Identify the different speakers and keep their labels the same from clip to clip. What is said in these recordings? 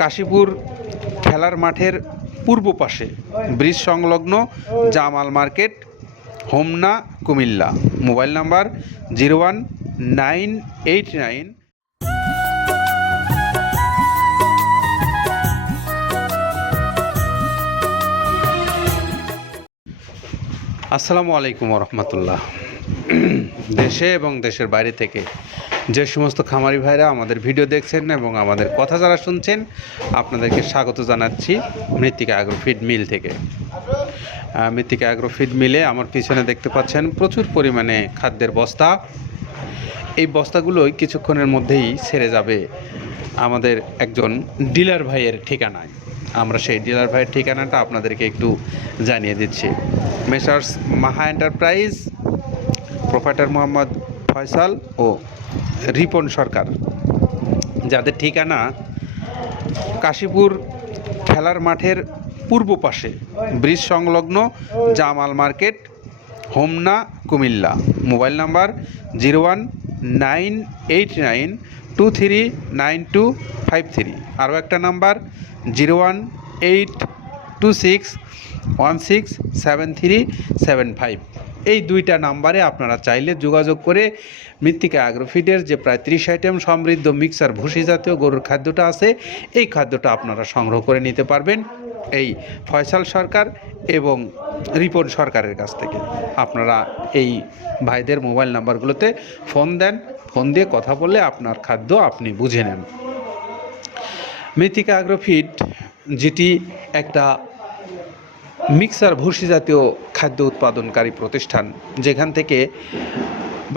Speaker 1: কাশীপুর খেলার মাঠের পূর্ব পাশে। ব্রিজ সংলগ্ন Jamal market, Homna, Comilla. Mobile number zero one nine eight nine. আসসালামু আলাইকুম রহমতুল্লাহ। দেশে এবং দেশের বাইরে থেকে যে সমস্ত খামারি ভাইরা আমাদের ভিডিও দেখছেন এবং আমাদের কথা যারা শুনছেন, আপনাদেরকে স্বাগত জানাচ্ছি মৃত্তিকা অ্যাগ্রোফিড মিল থেকে। মৃত্তিকা অ্যাগ্রোফিড মিলে আমার পিছনে দেখতে পাচ্ছেন প্রচুর পরিমাণে খাদ্যের বস্তা। এই বস্তাগুলোই কিছুক্ষণের মধ্যেই ছেড়ে যাবে আমাদের একজন ডিলার ভাইয়ের ঠিকানায়। আমরা সেই ডিলার ভাইয়ের ঠিকানাটা আপনাদেরকে একটু জানিয়ে দিচ্ছি। Messrs Maha enterprise proprietor Mohammad Faisal ও রিপন সরকার। যাদের ঠিকানা কাশীপুর খেলার মাঠের পূর্ব পাশে, ব্রিজ সংলগ্ন Jamal market, Homna, Comilla. Mobile number zero one nine eight nine two three nine two five three. আরও একটা number zero one eight two six one six seven three seven five. এই দুইটা নাম্বারে আপনারা চাইলে যোগাযোগ করে মৃত্তিকা অ্যাগ্রোফিডের যে প্রায় ত্রিশ আইটেম সমৃদ্ধ মিক্সার ভুসি জাতীয় গরুর খাদ্যটা আছে, এই খাদ্যটা আপনারা সংগ্রহ করে নিতে পারবেন এই ফয়সাল সরকার এবং রিপন সরকারের কাছ থেকে। আপনারা এই ভাইদের মোবাইল নাম্বারগুলোতে ফোন দেন, ফোন দিয়ে কথা বললে আপনার খাদ্য আপনি বুঝে নেন। মৃত্তিকা অ্যাগ্রোফিড যেটি একটা মিক্সার ভুসি জাতীয় খাদ্য উৎপাদনকারী প্রতিষ্ঠান, যেখান থেকে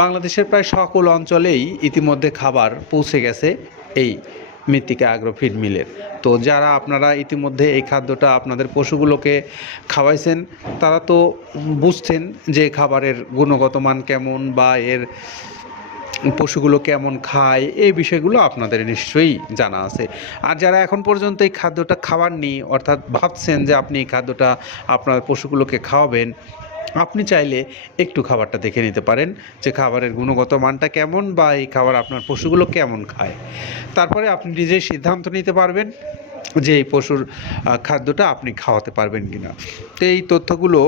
Speaker 1: বাংলাদেশের প্রায় সকল অঞ্চলেই ইতিমধ্যে খাবার পৌঁছে গেছে এই মৃত্তিকা অ্যাগ্রোফিড মিলের। তো যারা আপনারা ইতিমধ্যে এই খাদ্যটা আপনাদের পশুগুলোকে খাওয়াইছেন, তারা তো বুঝছেন যে খাবারের গুণগত মান কেমন বা এর পশুগুলো কেমন খায়, এই বিষয়গুলো আপনাদের নিশ্চয়ই জানা আছে। আর যারা এখন পর্যন্ত এই খাদ্যটা খাওয়াননি, অর্থাৎ ভাবছেন যে আপনি এই খাদ্যটা আপনার পশুগুলোকে খাওয়াবেন, আপনি চাইলে একটু খাবারটা দেখে নিতে পারেন যে খাবারের গুণগত মানটা কেমন বা এই খাবার আপনার পশুগুলো কেমন খায়। তারপরে আপনি নিজেই সিদ্ধান্ত নিতে পারবেন যে এই পশুর খাদ্যটা আপনি খাওয়াতে পারবেন কিনা। তো এই তথ্যগুলো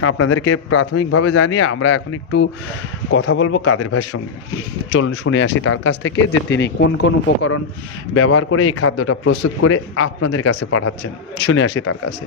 Speaker 1: আপনাদেরকে প্রাথমিকভাবে জানিয়ে আমরা এখন একটু কথা বলব কাদের ভাইয়ের সঙ্গে। চলুন শুনে আসি তার কাছ থেকে যে তিনি কোন কোন উপকরণ ব্যবহার করে এই খাদ্যটা প্রস্তুত করে আপনাদের কাছে পাঠাচ্ছেন। শুনে আসি তার কাছে।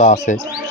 Speaker 2: আছে। এ-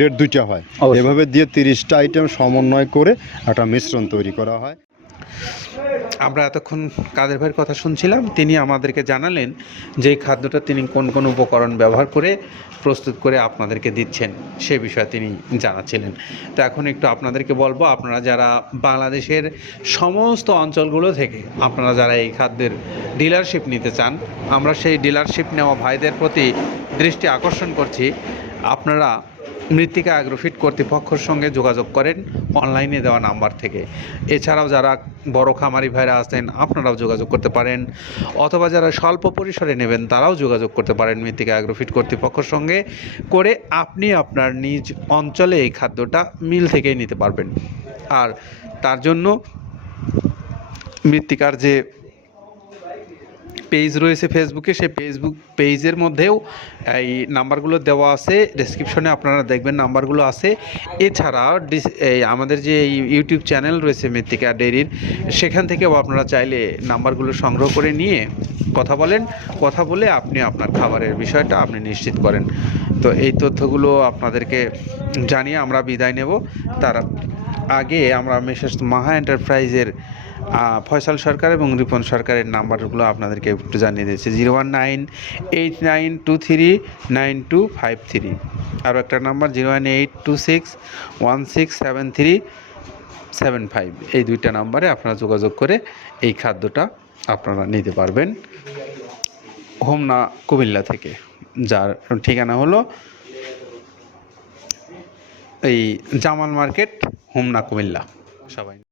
Speaker 2: গ্রেড দুইটা হয়। এভাবে দিয়ে তিরিশটা আইটেম সমন্বয় করে একটা মিশ্রণ তৈরি করা হয়।
Speaker 1: আমরা এতক্ষণ কাদের ভাইয়ের কথা শুনছিলাম তিনি আমাদেরকে জানালেন যে এই খাদ্যটা তিনি কোন কোন উপকরণ ব্যবহার করে প্রস্তুত করে আপনাদেরকে দিচ্ছেন সে বিষয়ে তিনি জানাচ্ছিলেন। তো এখন একটু আপনাদেরকে বলব আপনারা যারা বাংলাদেশের সমস্ত অঞ্চলগুলো থেকে আপনারা যারা এই খাদ্যের ডিলারশিপ নিতে চান আমরা সেই ডিলারশিপ নেওয়া ভাইদের প্রতি দৃষ্টি আকর্ষণ করছি। আপনারা মৃত্তিকা অ্যাগ্রোফিট কর্তৃপক্ষের সঙ্গে যোগাযোগ করেন অনলাইনে দেওয়া নাম্বার থেকে। এছাড়াও যারা বড় খামারি ভাইরা আছেন, আপনারাও যোগাযোগ করতে পারেন। অথবা যারা স্বল্প পরিসরে নেবেন, তারাও যোগাযোগ করতে পারেন মৃত্তিকা অ্যাগ্রোফিট কর্তৃপক্ষের সঙ্গে করে আপনি আপনার নিজ অঞ্চলে এই খাদ্যটা মিল থেকেই নিতে পারবেন। আর তার জন্য মৃত্তিকার যে পেজ রয়েছে ফেসবুকে সেই ফেসবুক পেজের মধ্যেও এই নাম্বারগুলো দেওয়া আছে। ডেসক্রিপশনে আপনারা দেখবেন নাম্বারগুলো আছে। এছাড়া আমাদের যে ইউটিউব চ্যানেল রয়েছে মৃত্তিকা ডেরির সেখান থেকেও আপনারা চাইলে নাম্বারগুলো সংগ্রহ করে নিয়ে কথা বলেন। কথা বলে আপনি আপনার খাবারের বিষয়টা আপনি নিশ্চিত করেন। তো এই তথ্যগুলো আপনাদেরকে জানিয়ে আমরা বিদায় নেব। তার আগে আমরা মেসেজ মাহা এন্টারপ্রাইজের ফয়সাল সরকার এবং রিপন সরকারের নাম্বারগুলো আপনাদেরকে একটু জানিয়ে দিয়েছি। Zero one nine eight nine two three nine two five three. আরও একটা number, zero one eight two six one six seven three seven five. এই দুইটা নাম্বারে আপনারা যোগাযোগ করে এই খাদ্যটা আপনারা নিতে পারবেন হোমনা কুমিল্লা থেকে। যার ঠিকানা হলো এই জামাল মার্কেট, হোমনা কুমিল্লা। সবাই